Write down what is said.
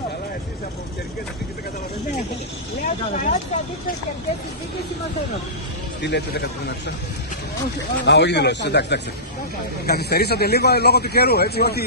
Καλά, εσείς από Κερκές δεν καταλαβαίνετε τίποτα. Λέω παράτησα δείξω Κερκές της δίκης είμαστε εδώ. Τι λέτε, δεν καταφέρνατε. Α, όχι δηλώσεις, εντάξει. Καθυστερήσατε λίγο λόγω του καιρού, έτσι, όχι.